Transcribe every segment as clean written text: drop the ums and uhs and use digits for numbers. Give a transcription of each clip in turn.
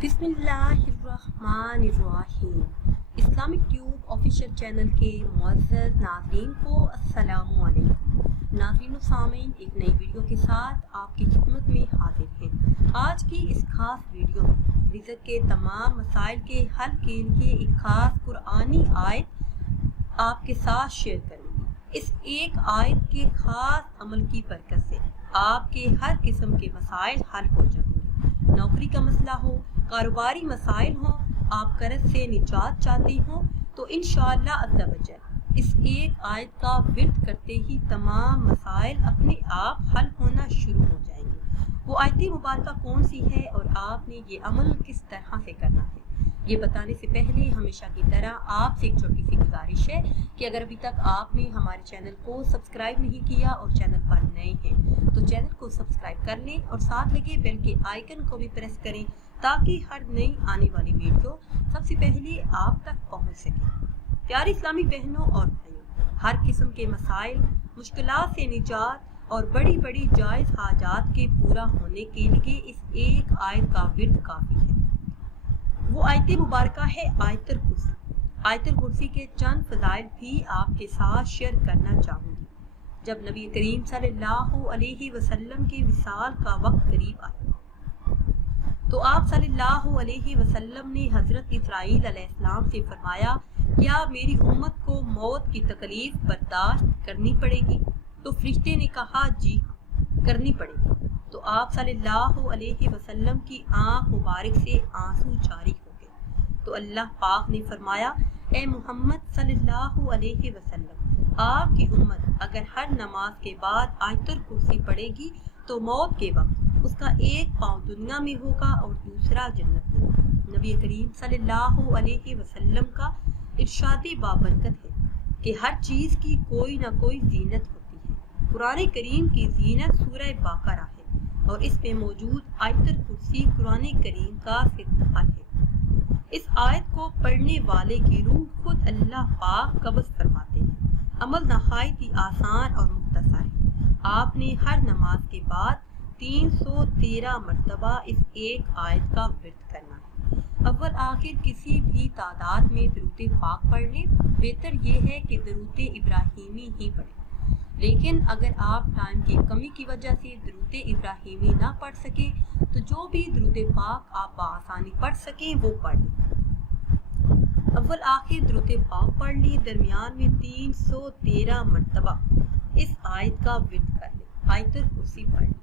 बिस्मिल्लाहिर्रहमानिर्रहीम। Islamic tube official channel के मुअज़्ज़ज़ नाज़रीन को अस्सलामु अलैकुम। नाज़रीन सामीन, एक नई वीडियो के साथ आपकी खिदमत में हाजिर हैं। आज की इस खास वीडियो में रिज़्क़ के तमाम मसाइल के हल के लिए एक खास कुरानी आयत आपके साथ शेयर करूँगी। इस एक आयत के खास अमल की बरकत से आपके हर किस्म के मसाइल हल हो जाएंगे। नौकरी का मसला हो, कारोबारी मसाइल हो, आप कर्ज से निजात चाहती हो, तो इंशाअल्लाह अज़्ज़ा वजल इस एक आयत का विर्द करते ही तमाम मसाइल अपने आप हल होना शुरू हो जाएंगे। वो आयत मुबारका कौन सी है और आपने ये अमल किस तरह से करना है, ये बताने से पहले हमेशा की तरह आपसे एक छोटी सी गुजारिश है कि अगर अभी तक आपने हमारे चैनल को सब्सक्राइब नहीं किया और चैनल पर नए हैं तो चैनल को सब्सक्राइब कर लें और साथ लगे बेल के आइकन को भी प्रेस करें ताकि हर नई आने वाली वीडियो सबसे पहले आप तक पहुंच सके। प्यारी इस्लामी बहनों और भाइयों, हर किस्म के मसाइल, मुश्किलात से निजात और बड़ी बड़ी जायज़ हाजात के पूरा होने के लिए इस एक आयत का विर्द काफ़ी है। वो आयत मुबारका है आयतुल कुर्सी। आयतुल कुर्सी के चंद फज़ाइल भी आपके साथ शेयर करना चाहूँगी। जब नबी करीम सल्लल्लाहु अलैहि वसल्लम के विसाल का वक्त करीब आया तो आप सल्लल्लाहु अलैहि वसल्लम ने हज़रत इस्राईल अलैहिस्सलाम से फरमाया, क्या मेरी उम्मत को मौत की तकलीफ बर्दाश्त करनी पड़ेगी? तो फरिश्ते ने कहा, जी हाँ, करनी पड़ेगी। तो आप सल्लल्लाहु अलैहि वसल्लम की आंख मुबारक से आंसू जारी हो गए। तो अल्लाह पाक ने फरमाया, ए मोहम्मद सल्लल्लाहु अलैहि वसल्लम, आपकी उम्मत अगर हर नमाज के बाद आयतुल कुर्सी पढ़ेगी तो मौत के वक्त उसका एक पाँव दुनिया में होगा और दूसरा जन्नत में। नबी करीम सल्लल्लाहु अलैहि वसल्लम का इरशादी बाबरकत है कि हर चीज की कोई ना कोई जीनत होती है। कुरान करीम की जीनत सूरह बकरा है और इसमें मौजूद आयतुल कुर्सी कुरान करीम का सिद्धांत है। इस आयत को पढ़ने वाले की रूह खुद अल्लाह पाक कब्ज़ फरमाते हैं। अमल नहायत ही आसान और मुख्तसर है। आपने हर नमाज के बाद 313 मरतबा इस एक आयत का विर्द करना है। अव्वल आखिर किसी भी तादाद में दरूद पाक पढ़ लें। बेहतर ये है कि दरूद इब्राहिमी ही पढ़ें, लेकिन अगर आप टाइम की कमी की वजह से दरूद इब्राहिमी ना पढ़ सके तो जो भी दरूद पाक आप बआसानी पढ़ सकें वो पढ़ लें। अव्वल आखिर दरूद पाक पढ़ लें, दरमियान में 313 मरतबा इस आयत का विर्द कर लें, आयतुल कुर्सी पढ़ लें।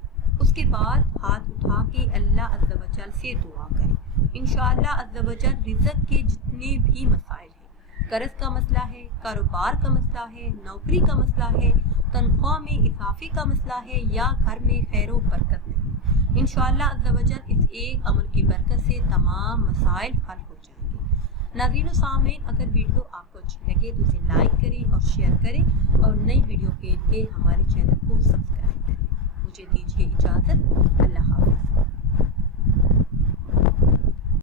उसके बाद हाथ उठा के अल्लाह अज़्ज़ा वजल से दुआ करें। इंशाअल्लाह अज़्ज़ा वजल रिज़्क़ के जितने भी मसाइल हैं, कर्ज का मसला है, कारोबार का मसला है, नौकरी का मसला है, तनख्वाह में इजाफे का मसला है या घर में खैरो बरकत नहीं, इंशाअल्लाह अज़्ज़ा वजल इस एक अमल की बरकत से तमाम मसाइल हल हो जाएंगे। नाज़रीन सामीन, अगर वीडियो आपको अच्छी लगे तो इसे लाइक करें और शेयर करें और नई वीडियो के लिए हमारे चैनल को सब्सक्राइब करें। मुझे दीजिए इजाज़त। अल्लाह हाफ़िज़।